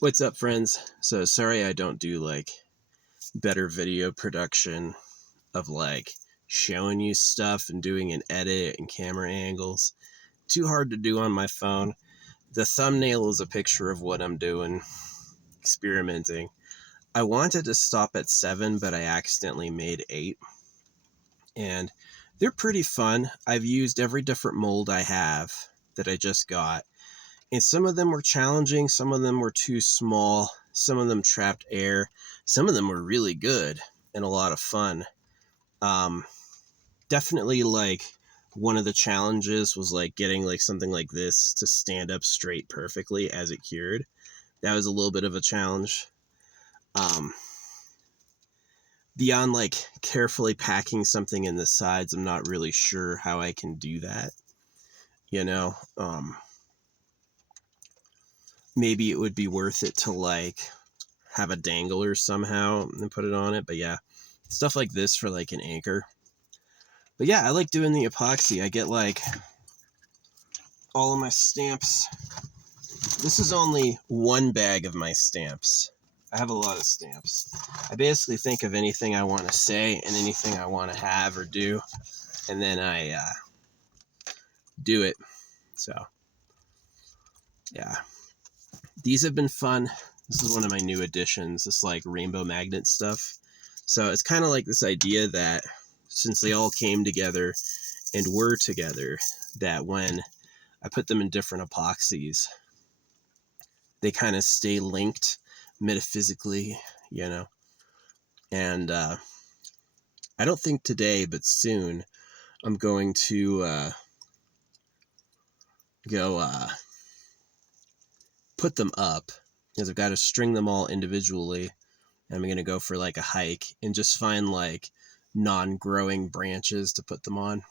What's up, friends? So sorry I don't do like better video production of like showing you stuff and doing an edit and camera angles. Too hard to do on my phone. The thumbnail is a picture of what I'm doing, experimenting. I wanted to stop at 7, but I accidentally made 8. And they're pretty fun. I've used every different mold I have that I just got. And some of them were challenging, some of them were too small, some of them trapped air, some of them were really good and a lot of fun. Definitely like one of the challenges was like getting like something like this to stand up straight perfectly as it cured. That was a little bit of a challenge. Beyond like carefully packing something in the sides, I'm not really sure how I can do that, you know. Maybe it would be worth it to like have a dangler somehow and put it on it. But yeah, stuff like this for like an anchor. But yeah, I like doing the epoxy. I get like all of my stamps. This is only one bag of my stamps. I have a lot of stamps. I basically think of anything I want to say and anything I want to have or do, and then I do it. So yeah, these have been fun. This is one of my new additions, this like rainbow magnet stuff. So it's kind of like this idea that since they all came together and were together, that when I put them in different epoxies, they kind of stay linked metaphysically, you know. And I don't think today, but soon, I'm going to go put them up, because I've got to string them all individually. I'm going to go for like a hike and just find like non-growing branches to put them on.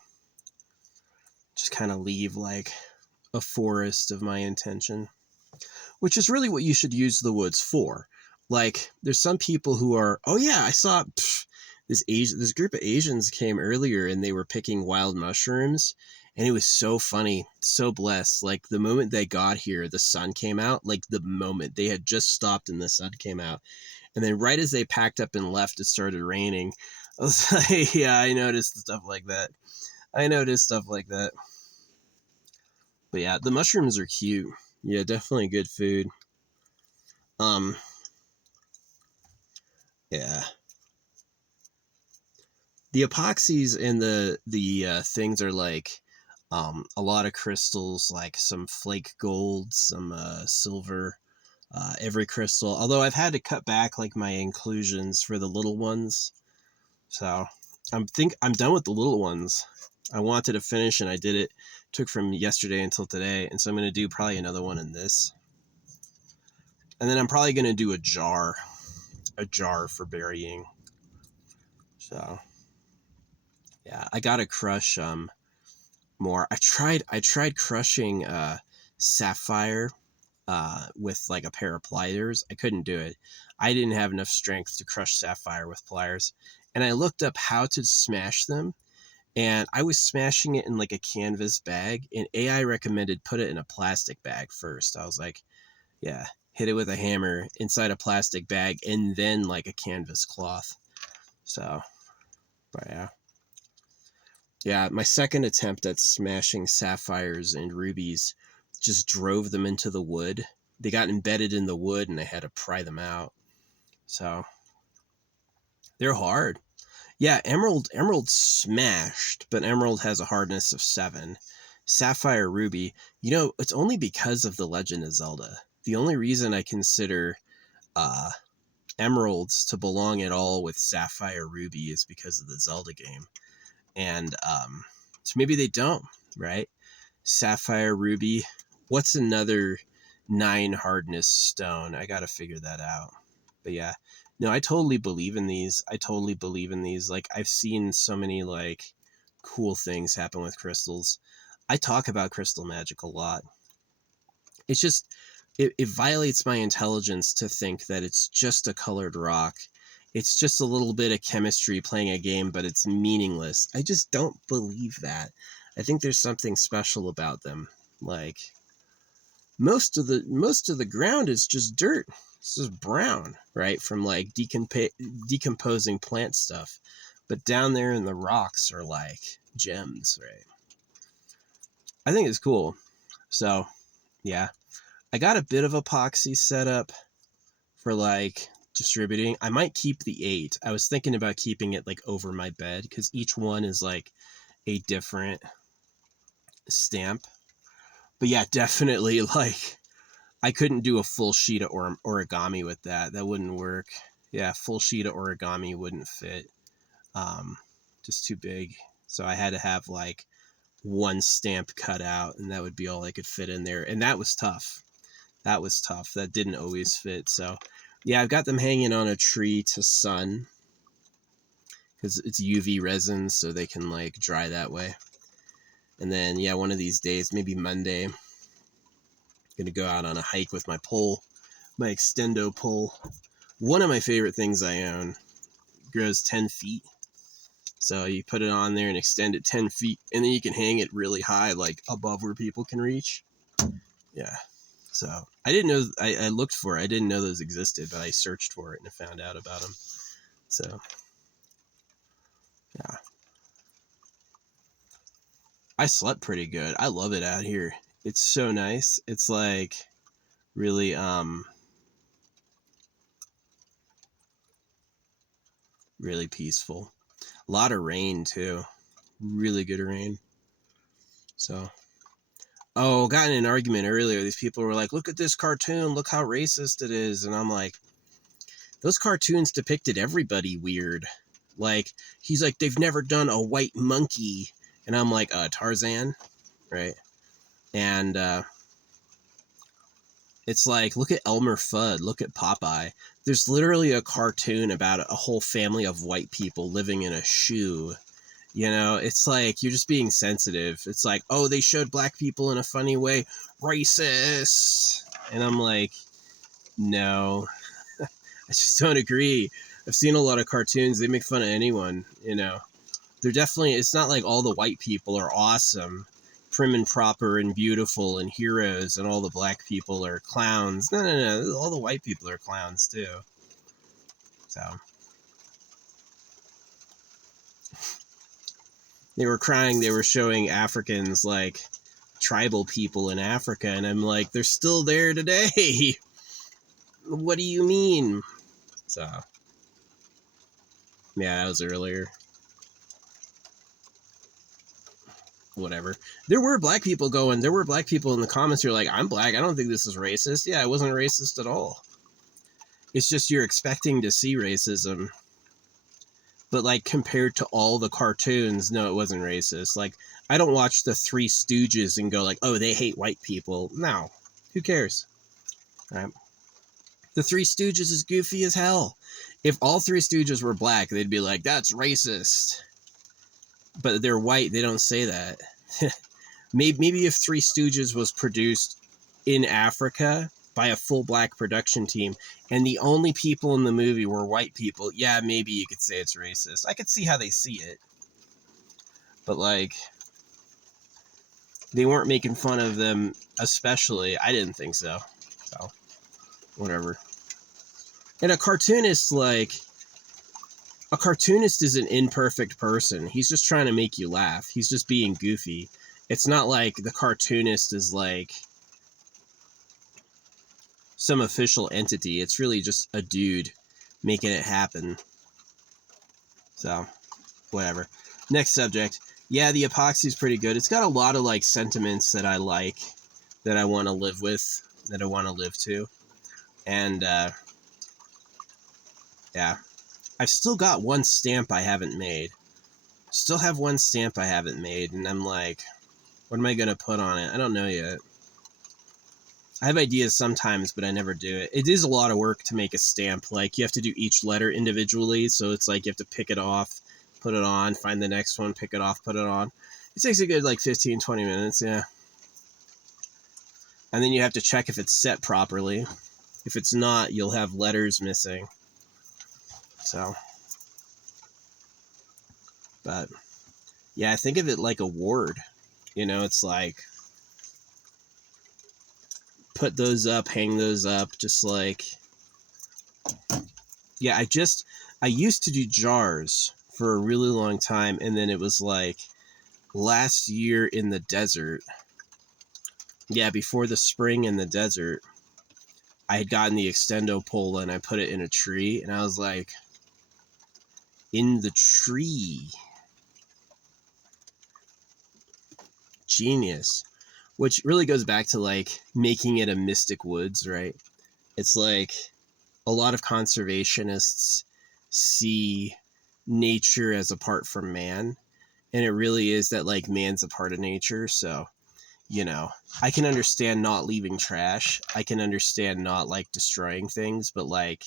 Just kind of leave like a forest of my intention, which is really what you should use the woods for. Like there's some people who are, oh yeah, I saw this group of Asians came earlier and they were picking wild mushrooms, and it was so funny, so blessed. Like the moment they got here, the sun came out. Like the moment they had just stopped and the sun came out. And then right as they packed up and left, it started raining. I was like, yeah, I noticed stuff like that. But yeah, the mushrooms are cute. Yeah, definitely good food. Yeah. The epoxies and the things are like a lot of crystals, like some flake gold, some silver, every crystal. Although I've had to cut back like my inclusions for the little ones. So I'm done with the little ones. I wanted to finish and I did it. Took from yesterday until today, and so I'm going to do probably another one in this. And then I'm probably going to do a jar for burying. So yeah, I got to crush more. I tried crushing sapphire with like a pair of pliers. I couldn't do it. I didn't have enough strength to crush sapphire with pliers. And I looked up how to smash them, and I was smashing it in like a canvas bag, and AI recommended put it in a plastic bag first. I was like, yeah, hit it with a hammer inside a plastic bag and then like a canvas cloth. So, but yeah. Yeah, my second attempt at smashing sapphires and rubies just drove them into the wood. They got embedded in the wood and I had to pry them out. So, they're hard. Yeah, Emerald smashed, but Emerald has a hardness of 7. Sapphire, Ruby, it's only because of The Legend of Zelda. The only reason I consider Emeralds to belong at all with Sapphire, Ruby is because of the Zelda game. And so maybe they don't, right? Sapphire, Ruby. What's another 9 hardness stone? I got to figure that out. But yeah. No, I totally believe in these. Like, I've seen so many, like, cool things happen with crystals. I talk about crystal magic a lot. It's just, it violates my intelligence to think that it's just a colored rock. It's just a little bit of chemistry playing a game, but it's meaningless. I just don't believe that. I think there's something special about them. Like, most of the ground is just dirt. It's just brown, right, from like decomposing plant stuff. But down there in the rocks are like gems, right? I think it's cool. So, yeah. I got a bit of epoxy set up for like distributing. I might keep the 8. I was thinking about keeping it like over my bed because each one is like a different stamp. But yeah, definitely like I couldn't do a full sheet of origami with that. That wouldn't work. Yeah, full sheet of origami wouldn't fit. Just too big. So I had to have like one stamp cut out, and that would be all I could fit in there. And that was tough. That didn't always fit. So yeah, I've got them hanging on a tree to sun because it's UV resin, so they can like dry that way. And then yeah, one of these days, maybe Monday, I'm gonna go out on a hike with my pole, my extendo pole. One of my favorite things I own. Grows 10 feet. So you put it on there and extend it 10 feet, and then you can hang it really high, like above where people can reach. Yeah. So I didn't know, I looked for it. I didn't know those existed, but I searched for it and I found out about them. So, yeah. I slept pretty good. I love it out here. It's so nice. It's like really, really peaceful. A lot of rain too. Really good rain. So, oh, got in an argument earlier. These people were like, look at this cartoon. Look how racist it is. And I'm like, those cartoons depicted everybody weird. Like, he's like, they've never done a white monkey. And I'm like, Tarzan, right? And it's like, look at Elmer Fudd. Look at Popeye. There's literally a cartoon about a whole family of white people living in a shoe. You know, it's like you're just being sensitive. It's like, oh, they showed black people in a funny way. Racist. And I'm like, no, I just don't agree. I've seen a lot of cartoons. They make fun of anyone, you know. They're definitely, it's not like all the white people are awesome, prim and proper and beautiful and heroes, and all the black people are clowns. No. All the white people are clowns too. So. They were crying, they were showing Africans like tribal people in Africa, and I'm like, they're still there today. What do you mean? So, yeah, that was earlier. Whatever. There were black people in the comments who were like, I'm black, I don't think this is racist. Yeah, it wasn't racist at all. It's just you're expecting to see racism. But like compared to all the cartoons, no, it wasn't racist. Like, I don't watch the Three Stooges and go like, oh, they hate white people. No. Who cares? Right? The Three Stooges is goofy as hell. If all Three Stooges were black, they'd be like, that's racist. But they're white, they don't say that. Maybe if Three Stooges was produced in Africa by a full black production team, and the only people in the movie were white people, yeah, maybe you could say it's racist. I could see how they see it. But, like, they weren't making fun of them especially. I didn't think so. So, whatever. And a cartoonist is an imperfect person. He's just trying to make you laugh. He's just being goofy. It's not like the cartoonist is like some official entity. It's really just a dude making it happen. So, whatever. Next subject. Yeah, the epoxy is pretty good. It's got a lot of like sentiments that I like, that I want to live with, that I want to live to. And yeah, I've still got one stamp I haven't made. Still have one stamp I haven't made, and I'm like, what am I going to put on it? I don't know yet. I have ideas sometimes, but I never do it. It is a lot of work to make a stamp. Like, you have to do each letter individually, so it's like you have to pick it off, put it on, find the next one, pick it off, put it on. It takes a good, like, 15, 20 minutes, yeah. And then you have to check if it's set properly. If it's not, you'll have letters missing. So. But, yeah, I think of it like a ward. You know, it's like put those up, hang those up, just like, yeah, I used to do jars for a really long time, and then it was like last year in the desert, yeah, before the spring in the desert, I had gotten the extendo pole and I put it in a tree, and I was like, in the tree. Genius. Which really goes back to like making it a mystic woods, right? It's like a lot of conservationists see nature as apart from man, and it really is that like man's a part of nature. So, you know, I can understand not leaving trash. I can understand not like destroying things, but like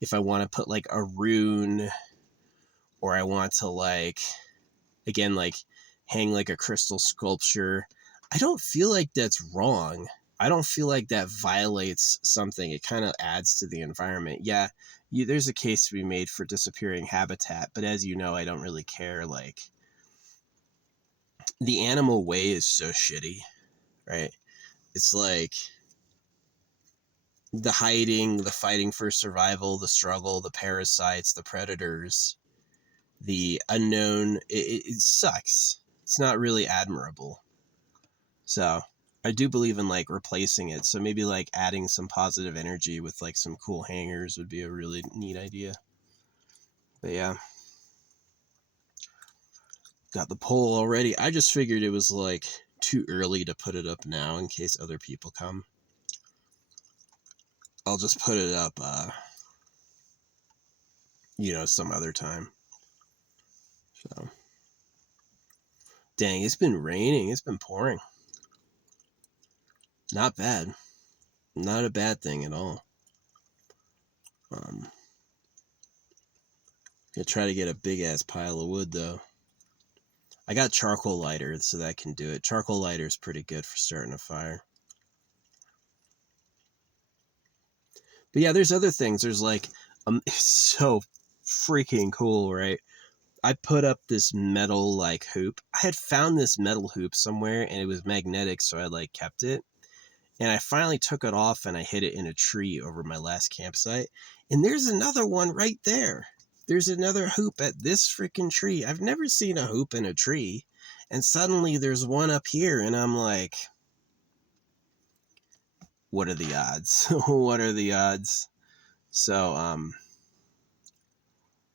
if I want to put like a rune, or I want to like, again, like hang like a crystal sculpture, I don't feel like that's wrong. I don't feel like that violates something. It kind of adds to the environment. Yeah, there's a case to be made for disappearing habitat, but as you know, I don't really care. Like, the animal way is so shitty, right? It's like the hiding, the fighting for survival, the struggle, the parasites, the predators, the unknown. It sucks. It's not really admirable. So I do believe in like replacing it. So maybe like adding some positive energy with like some cool hangers would be a really neat idea. But yeah, got the poll already. I just figured it was like too early to put it up now in case other people come. I'll just put it up, some other time. So, dang, it's been raining. It's been pouring. Not bad. Not a bad thing at all. Gonna try to get a big ass pile of wood though. I got charcoal lighter, so that can do it. Charcoal lighter is pretty good for starting a fire. But yeah, there's other things. There's like, it's so freaking cool, right? I put up this metal like hoop. I had found this metal hoop somewhere and it was magnetic, so I like kept it. And I finally took it off and I hid it in a tree over my last campsite. And there's another one right there. There's another hoop at this freaking tree. I've never seen a hoop in a tree. And suddenly there's one up here and I'm like, what are the odds? What are the odds? So,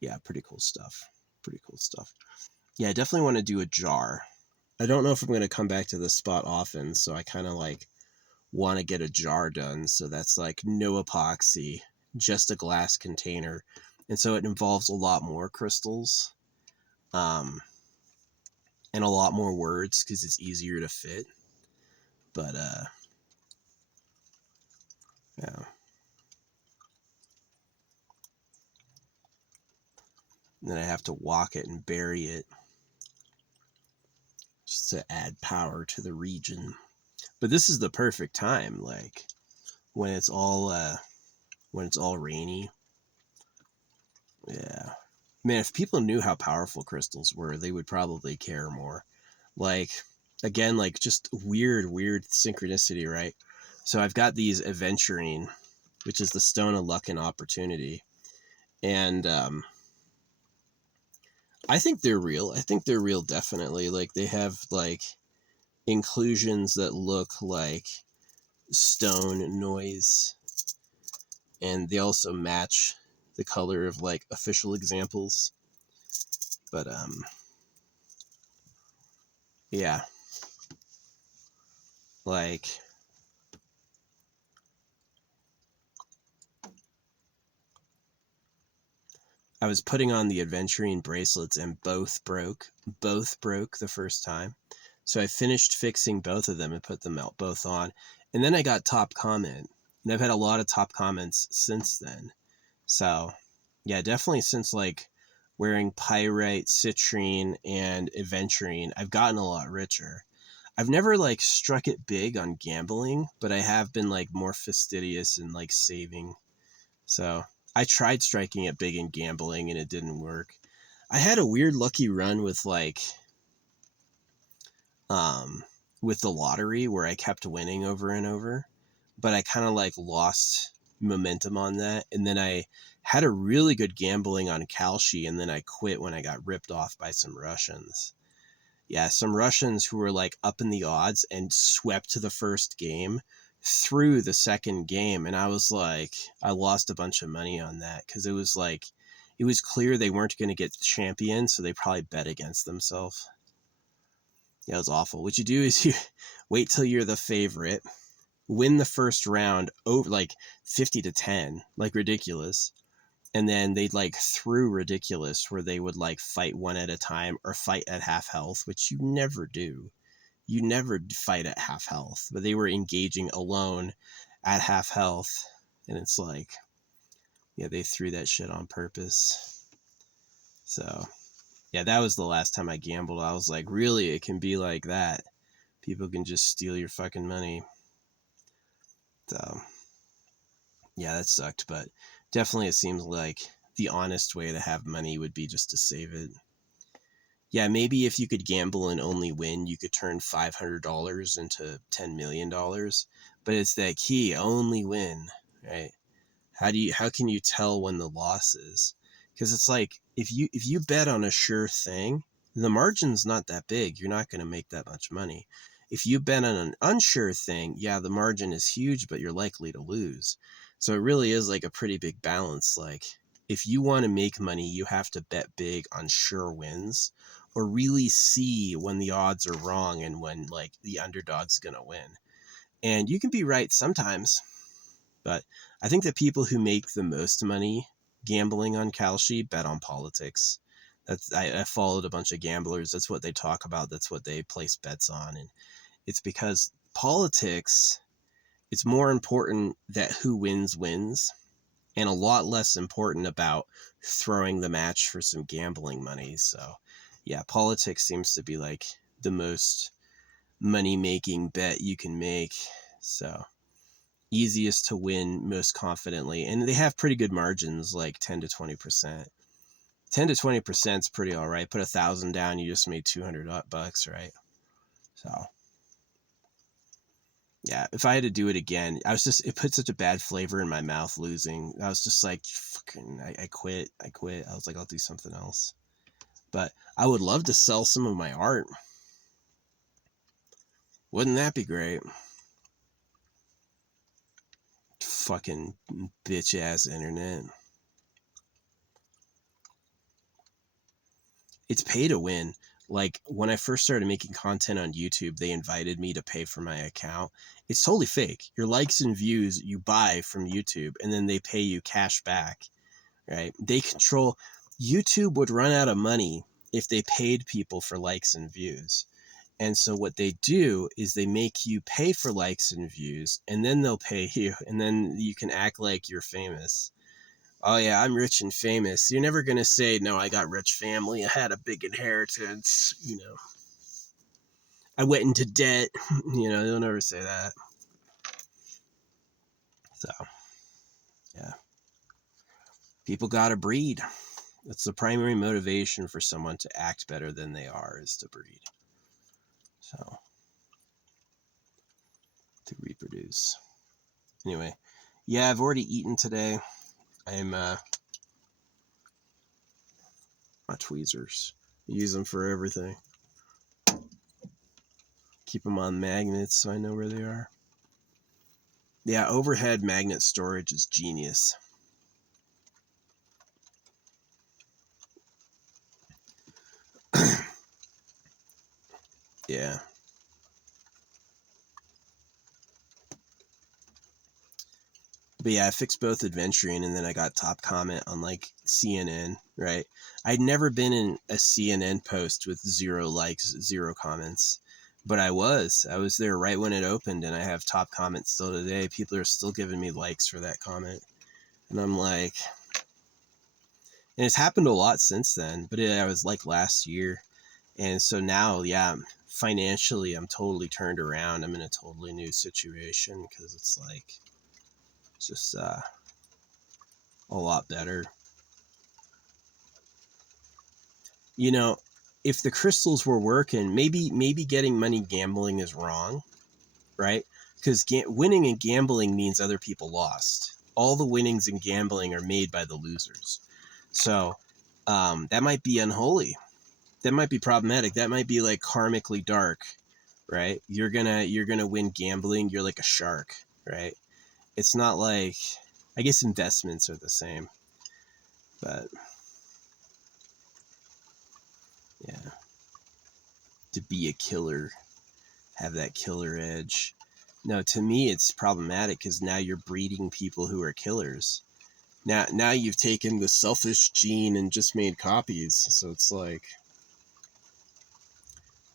yeah, pretty cool stuff. Pretty cool stuff. Yeah, I definitely want to do a jar. I don't know if I'm going to come back to this spot often, so I kind of like want to get a jar done. So that's like no epoxy, just a glass container. And so it involves a lot more crystals, and a lot more words because it's easier to fit. But, yeah. And then I have to walk it and bury it just to add power to the region. But this is the perfect time, like when it's all rainy. Yeah. Man, if people knew how powerful crystals were, they would probably care more. Like, again, like just weird synchronicity, right? So I've got these aventurine, which is the stone of luck and opportunity. And I think they're real. I think they're real, definitely. Like, they have like inclusions that look like stone noise, and they also match the color of like official examples. But yeah, like, I was putting on the aventurine bracelets and both broke the first time. So I finished fixing both of them and put them out both on. And then I got top comment, and I've had a lot of top comments since then. So yeah, definitely since like wearing pyrite, citrine, and aventurine, I've gotten a lot richer. I've never like struck it big on gambling, but I have been like more fastidious and like saving. So I tried striking it big in gambling and it didn't work. I had a weird lucky run with like with the lottery where I kept winning over and over. but I kind of like lost momentum on that. And then I had a really good gambling on Kalshi, and then I quit when I got ripped off by some Russians. Yeah, some Russians who were like up in the odds and swept to the first game through the second game. And I was like, I lost a bunch of money on that because it was like, it was clear they weren't going to get champion, so they probably bet against themselves. Yeah, it was awful. What you do is you wait till you're the favorite, win the first round over like 50-10, like ridiculous. And then they'd like through ridiculous where they would like fight one at a time or fight at half health, which you never do. You never fight at half health, but they were engaging alone at half health. And it's like, yeah, they threw that shit on purpose. So yeah, that was the last time I gambled. I was like, really, it can be like that. People can just steal your fucking money. So yeah, that sucked, but definitely it seems like the honest way to have money would be just to save it. Yeah, maybe if you could gamble and only win, you could turn $500 into $10 million. But it's that key, only win, right? How can you tell when the loss is? Because it's like if you bet on a sure thing, the margin's not that big. You're not going to make that much money. If you bet on an unsure thing, yeah, the margin is huge, but you're likely to lose. So it really is like a pretty big balance. Like if you want to make money, you have to bet big on sure wins, or really see when the odds are wrong and when like the underdog's going to win. And you can be right sometimes, but I think that people who make the most money gambling on Kalshi bet on politics. I followed a bunch of gamblers. That's what they talk about. That's what they place bets on. And it's because politics, it's more important that who wins wins, and a lot less important about throwing the match for some gambling money. So yeah, politics seems to be like the most money making bet you can make. So easiest to win most confidently, and they have pretty good margins, like 10 to 20%. 10 to 20% is pretty all right. Put 1,000 down, you just made $200, right? So yeah, if I had to do it again, it put such a bad flavor in my mouth losing. I was just like, fucking, I quit. I was like, I'll do something else. But I would love to sell some of my art. Wouldn't that be great? Fucking bitch ass internet. It's pay to win. Like when I first started making content on YouTube, they invited me to pay for my account. It's totally fake. Your likes and views you buy from YouTube, and then they pay you cash back, right? They control. YouTube would run out of money if they paid people for likes and views. And so what they do is they make you pay for likes and views, and then they'll pay you, and then you can act like you're famous. Oh yeah, I'm rich and famous. You're never going to say, no, I got rich family. I had a big inheritance. I went into debt. You'll never say that. So, yeah. People got to breed. That's the primary motivation for someone to act better than they are, is to breed. So, to reproduce. Anyway, yeah, I've already eaten today. I'm, my tweezers. I use them for everything. Keep them on magnets so I know where they are. Yeah, overhead magnet storage is genius. Yeah. But yeah, I fixed both adventuring, and then I got top comment on like CNN, right? I'd never been in a CNN post with 0 likes, 0 comments, but I was there right when it opened, and I have top comments still today. People are still giving me likes for that comment. And I'm like, and it's happened a lot since then, but I was like last year. And so now, yeah, financially, I'm totally turned around. I'm in a totally new situation because it's like, it's just, a lot better. If the crystals were working, maybe getting money gambling is wrong, right? because winning in gambling means other people lost. All the winnings in gambling are made by the losers. So that might be unholy. That might be problematic. That might be like karmically dark, right? You're gonna win gambling. You're like a shark, right? It's not like, I guess investments are the same, but yeah, to be a killer, have that killer edge. No, to me it's problematic because now you're breeding people who are killers. Now you've taken the selfish gene and just made copies. So it's like,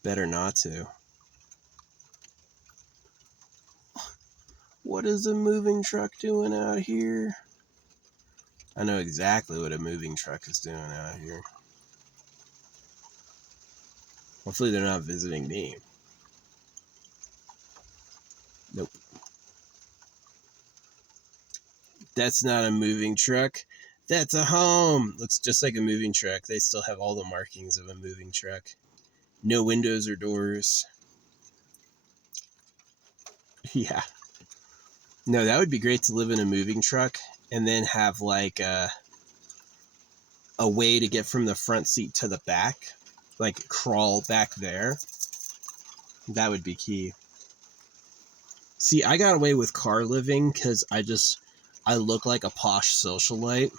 better not to. What is a moving truck doing out here? I know exactly what a moving truck is doing out here. Hopefully they're not visiting me. Nope. That's not a moving truck. That's a home. Looks just like a moving truck. They still have all the markings of a moving truck. No windows or doors. Yeah. No, that would be great to live in a moving truck and then have like a way to get from the front seat to the back. Like crawl back there. That would be key. See, I got away with car living because I look like a posh socialite.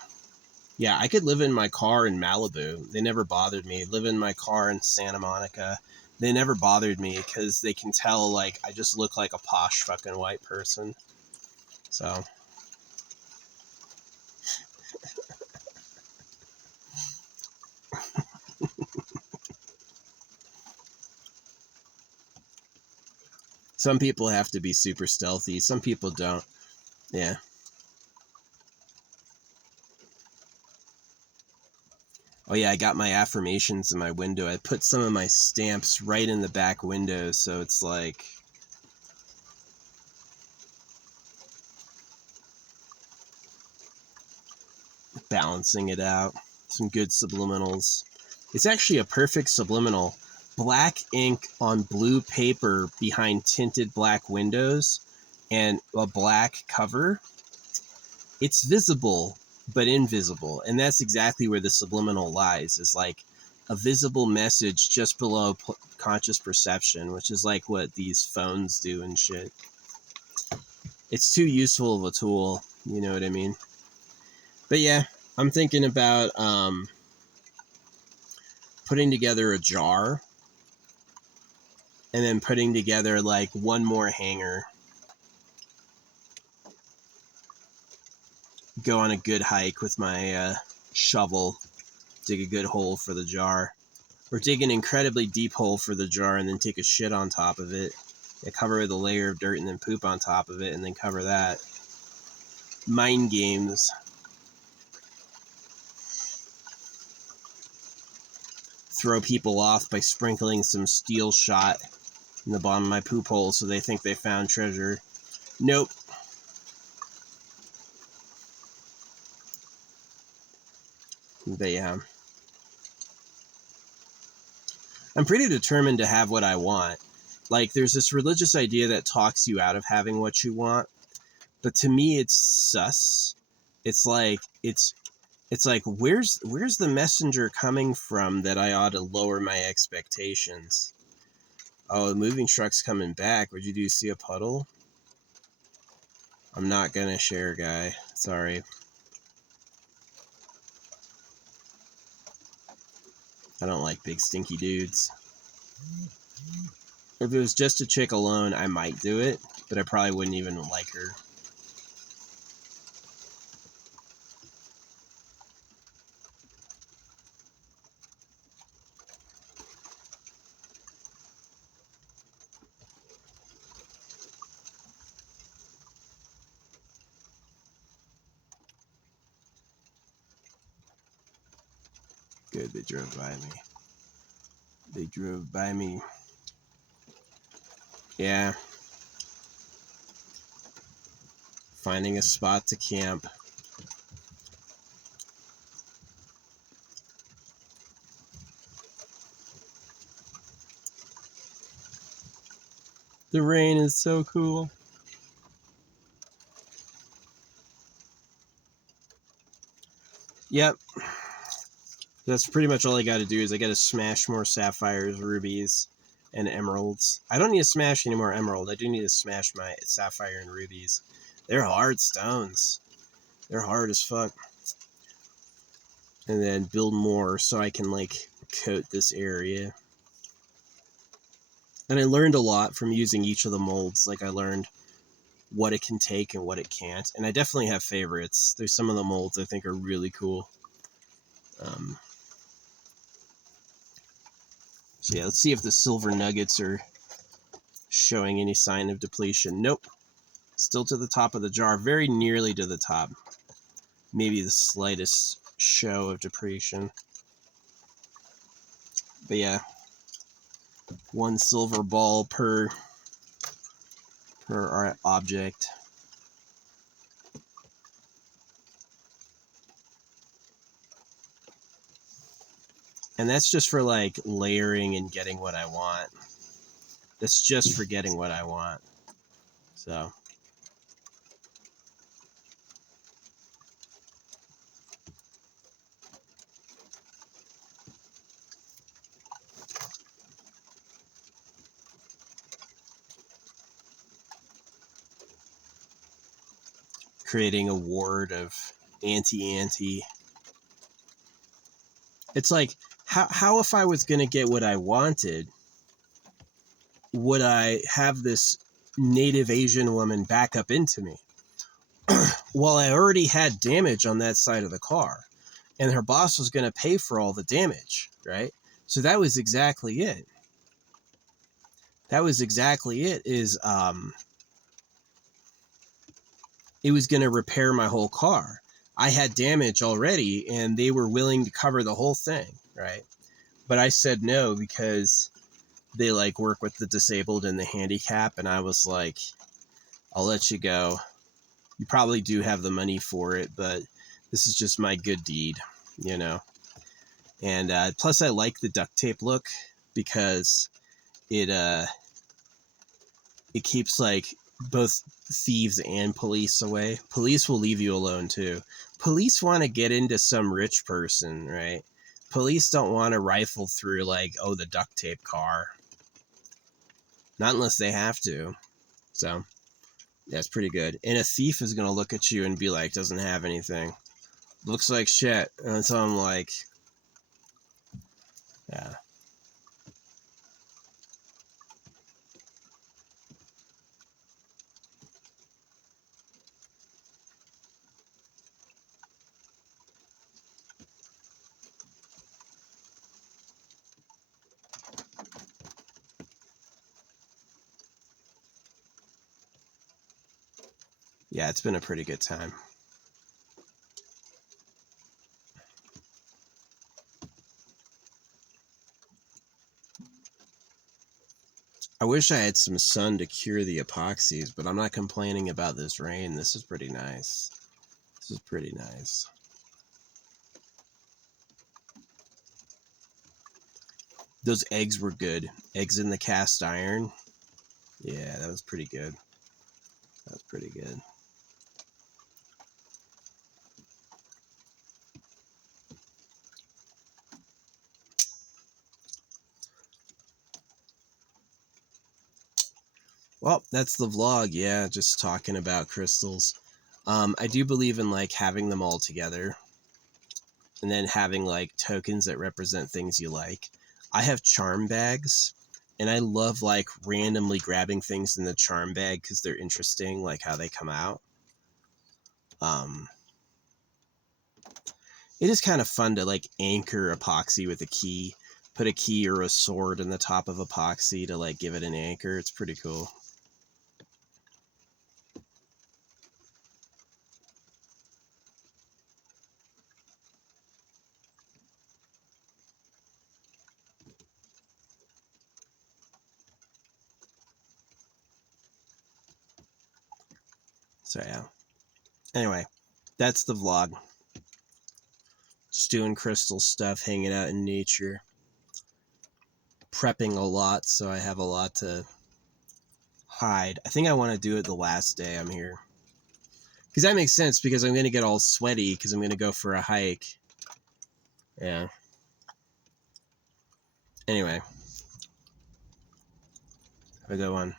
Yeah, I could live in my car in Malibu. They never bothered me. Live in my car in Santa Monica. They never bothered me because they can tell, like, I just look like a posh fucking white person. So. Some people have to be super stealthy. Some people don't. Yeah. Oh yeah, I got my affirmations in my window. I put some of my stamps right in the back window, so it's like balancing it out. Some good subliminals. It's actually a perfect subliminal. Black ink on blue paper behind tinted black windows and a black cover. It's visible, but invisible. And that's exactly where the subliminal lies, is like a visible message just below conscious perception, which is like what these phones do and shit. It's too useful of a tool, you know what I mean? But yeah, I'm thinking about putting together a jar and then putting together like one more hanger. Go on a good hike with my shovel, dig a good hole for the jar. Or dig an incredibly deep hole for the jar and then take a shit on top of it. Cover it with a layer of dirt and then poop on top of it and then cover that. Mind games. Throw people off by sprinkling some steel shot in the bottom of my poop hole so they think they found treasure. Nope. But yeah. I'm pretty determined to have what I want. Like, there's this religious idea that talks you out of having what you want. But to me, it's sus. It's like, where's the messenger coming from that I ought to lower my expectations? Oh, the moving truck's coming back. Would you see a puddle? I'm not gonna share, guy. Sorry. I don't like big stinky dudes. If it was just a chick alone, I might do it, but I probably wouldn't even like her. Good, they drove by me. They drove by me. Yeah. Finding a spot to camp. The rain is so cool. Yep. That's pretty much all I got to do is I got to smash more sapphires, rubies, and emeralds. I don't need to smash any more emerald. I do need to smash my sapphire and rubies. They're hard stones. They're hard as fuck. And then build more so I can, like, coat this area. And I learned a lot from using each of the molds. Like, I learned what it can take and what it can't. And I definitely have favorites. There's some of the molds I think are really cool. So yeah, let's see if the silver nuggets are showing any sign of depletion. Nope. Still to the top of the jar, very nearly to the top. Maybe the slightest show of depletion. But yeah, 1 silver ball per object. And that's just for, like, layering and getting what I want. That's just for getting what I want. So. Creating a ward of anti-anti. It's like, how if I was going to get what I wanted, would I have this native Asian woman back up into me? Well, I already had damage on that side of the car, and her boss was going to pay for all the damage, right? So that was exactly it. That was exactly it, is it was going to repair my whole car. I had damage already, and they were willing to cover the whole thing, right? But I said no because they, like, work with the disabled and the handicap, and I was like, I'll let you go. You probably do have the money for it, but this is just my good deed, you know? And plus I like the duct tape look because it keeps, like, both thieves and police away. Police will leave you alone too. Police want to get into some rich person, right? Police don't want to rifle through, like, oh, the duct tape car. Not unless they have to. So, yeah, it's pretty good. And a thief is going to look at you and be like, doesn't have anything. Looks like shit. And so I'm like, yeah. Yeah, it's been a pretty good time. I wish I had some sun to cure the epoxies, but I'm not complaining about this rain. This is pretty nice. This is pretty nice. Those eggs were good. Eggs in the cast iron. Yeah, that was pretty good. That was pretty good. Well, that's the vlog. Yeah, just talking about crystals. I do believe in, like, having them all together and then having, like, tokens that represent things you like. I have charm bags, and I love, like, randomly grabbing things in the charm bag because they're interesting, like how they come out. It is kind of fun to, like, anchor epoxy with a key. Put a key or a sword in the top of epoxy to, like, give it an anchor. It's pretty cool. So yeah. Anyway, that's the vlog. Just doing crystal stuff, hanging out in nature. Prepping a lot, so I have a lot to hide. I think I want to do it the last day I'm here. Because that makes sense, because I'm going to get all sweaty because I'm going to go for a hike. Yeah. Anyway, have a good one.